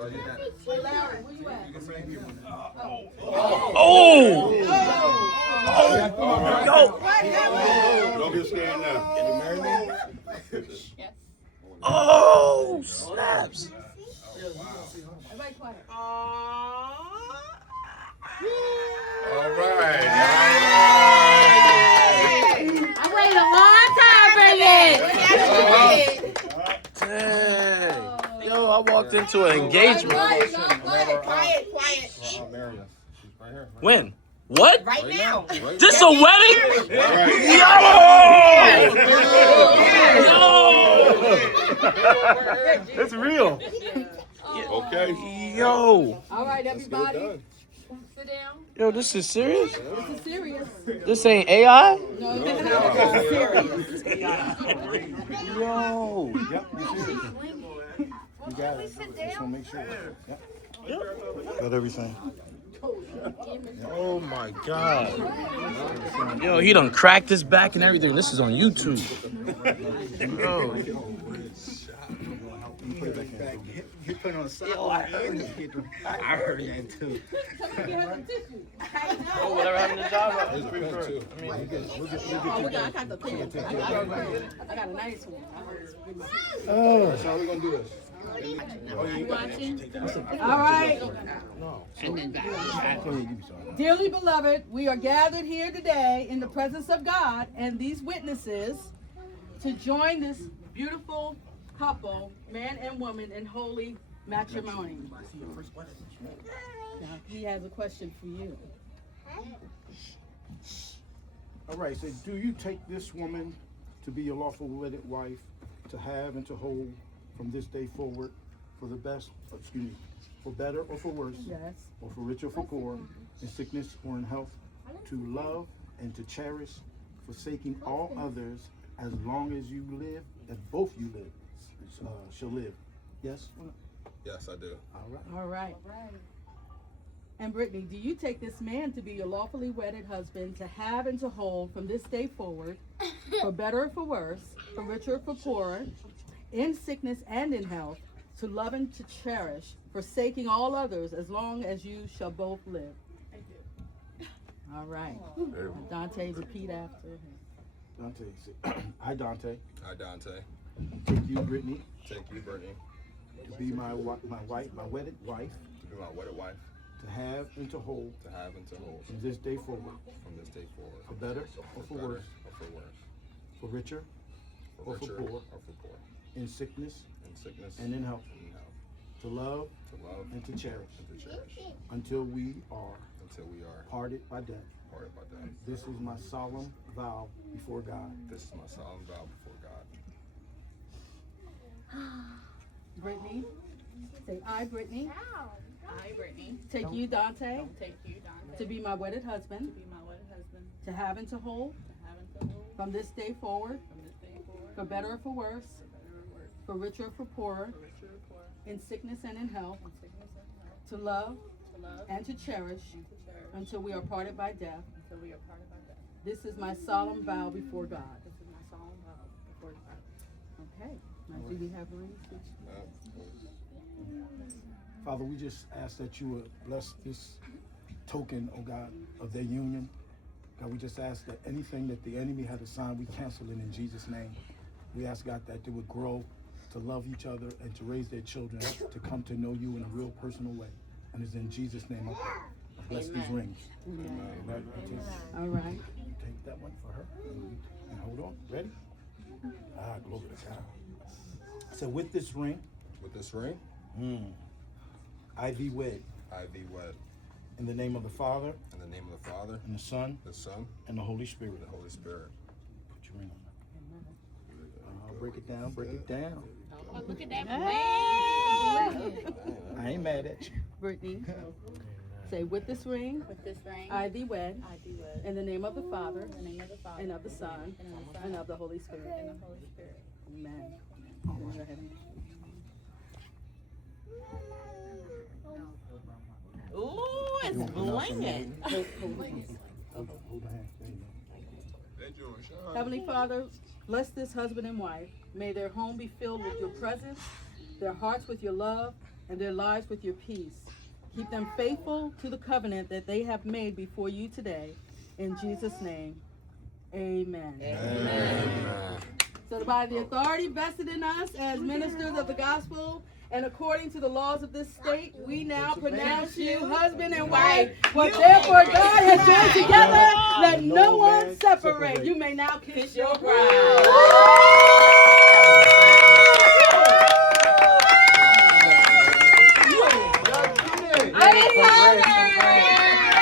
Larry, where you at? Oh! Don't get scared now. Get married now? Yes. Oh! Snaps! Everybody quiet. All right. I waited a long time for this. Dang. Yo, I walked into an engagement. Quiet. When? What? Right now. This a wedding? Yo! It's real. Okay. Yo. All right, everybody. Sit down. Yo, this is serious? This is serious. This ain't AI? No, it's not. It's serious. Yo. Yep, you got it. Just want to make sure. Yep. Got everything. Oh my God. Yo, he done cracked his back and everything. This is on YouTube. Yo. He put on a sock. I heard that too. Oh, whatever happened to Java? It's pretty too. I got the pen. I got a nice one. That's how we're going to do this. You watching? All right. Dearly beloved, we are gathered here today in the presence of God and these witnesses to join this beautiful couple, man and woman, in holy matrimony. Now, he has a question for you. All right, so do you take this woman to be your lawful wedded wife, to have and to hold from this day forward for the best, for better or for worse, Yes. or for rich or for poor, in sickness or in health, to love and to cherish, forsaking all others as long as you live, that both you live, shall live? Yes? Yes, I do. All right. All right. And Brittany, do you take this man to be your lawfully wedded husband, to have and to hold from this day forward, for better or for worse, for richer or for poorer, in sickness and in health, to love and to cherish, forsaking all others as long as you shall both live? I do. All right. Dontay, repeat after him. Dontay, I, Dontay, I, Dontay, take you, Brittany, take you, Brittany, to be my wedded wife, to be my wedded wife, to have and to hold to have and to hold from this day forward, from this day forward, for better or for worse, or for worse, for richer for or for richer poor, or for poor, in sickness in sickness and in health, and in health, to love to love and to cherish, and to cherish, until we are until we are parted by death. parted by death. This is my solemn vow before God. This is my solemn vow before God. Brittany, say I, Brittany, I, Brittany, take you, Dontay, take you, Dontay, to be my wedded husband, be my wedded husband, to have and to hold to have and to hold from this day forward, from this day forward, for better or for worse, better or worse, for richer or for poorer, for richer or poor, in sickness and in health, in sickness and health, to love to love and to cherish and to cherish, until we are parted by death. until we are parted by death. This is my solemn vow before God. This is my solemn vow before God. Okay. Now, do we have rings? Father, we just ask that you would bless this token, oh God, of their union. God, we just ask that anything that the enemy had assigned, we cancel it in Jesus' name. We ask, God, that they would grow to love each other and to raise their children to come to know you in a real personal way. And it's in Jesus' name I pray. Bless these rings. Amen. All right, All right. you take that one for her. And hold on. Ready? Glory to God. So with this ring, With this ring, I thee wed. I thee wed. In the name of the Father, In the name of the Father, and the Son, the Son, and the Holy Spirit. and the Holy Spirit. Put your ring on. Break it down, break it down. Look at that. I ain't mad at you. Brittany, say with this ring, With this ring, I thee wed. I do wed. In the name of the Father, In the name of the Father, and of the Son, and of the Son, and of the Holy Spirit. and the Holy Spirit. Amen. Go ahead. Ooh, it's blinging. Hold the hand. There you go. Heavenly Father, bless this husband and wife. May their home be filled with your presence, their hearts with your love, and their lives with your peace. Keep them faithful to the covenant that they have made before you today. In Jesus' name, amen. Amen. So by the authority vested in us as ministers of the gospel, and according to the laws of this state, we now pronounce you husband and wife. What therefore God has joined together, let no one separate. You may now kiss your bride.